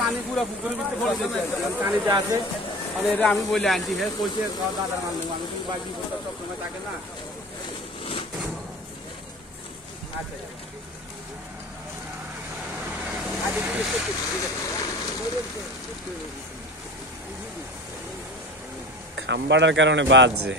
পানি পুরো পুকুরের ভিতরে পড়ে যেতে পানি যা আছে মানে এটা আমি বলে আনছি হ্যাঁ কইছে দাদার মানলে আমি কিন্তু বাকি বলতে সবসময় থাকে না। আচ্ছা খাম্বাটার কারণে বাজছে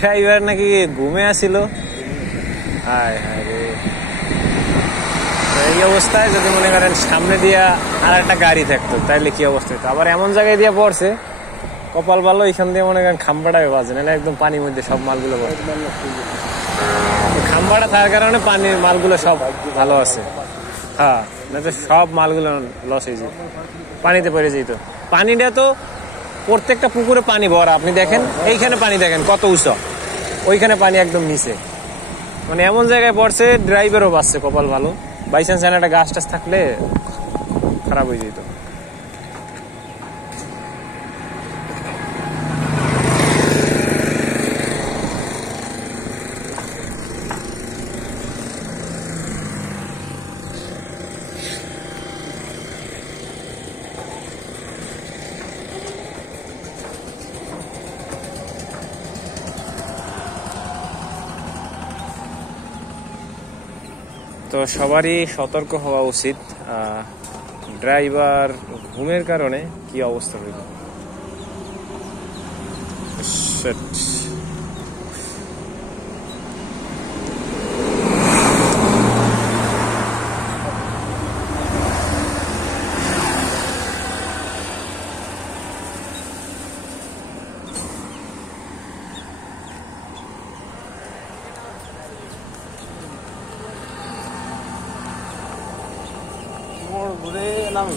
ড্রাইভার নাকি ঘুমে আসিল। হায় হায় রে, এই অবস্থায় যদি মনে করেন সামনে দিয়া আর একটা গাড়ি থাকতো তাইলে কি অবস্থা হতো। আবার এমন জায়গায় দিয়ে পড়ছে কপাল ভালো, এখান দিয়ে মনে করেন খাম্বাটাই বাজে, নাহলে একদম পানির মধ্যে সব মালগুলো পড়ে। খাম্বাটা থাকার কারণে পানির মালগুলো সব ভালো আছে। হ্যাঁ, না তো সব মালগুলো লস হয়ে যেত, পানিতে পড়ে যেত। পানিটা তো প্রত্যেকটা পুকুরে পানি ভরা, আপনি দেখেন এইখানে পানি দেখেন কত উঁচু, ওইখানে পানি একদম নিচে, মানে এমন জায়গায় পড়ছে ড্রাইভারও বাঁচছে কপাল ভালো। বাই চান্স একটা গাছ টাছ থাকলে খারাপ হয়ে যেত। তো সবারই সতর্ক হওয়া উচিত। ড্রাইভার ঘুমের কারণে কি অবস্থা হইল। ঘুরে নামি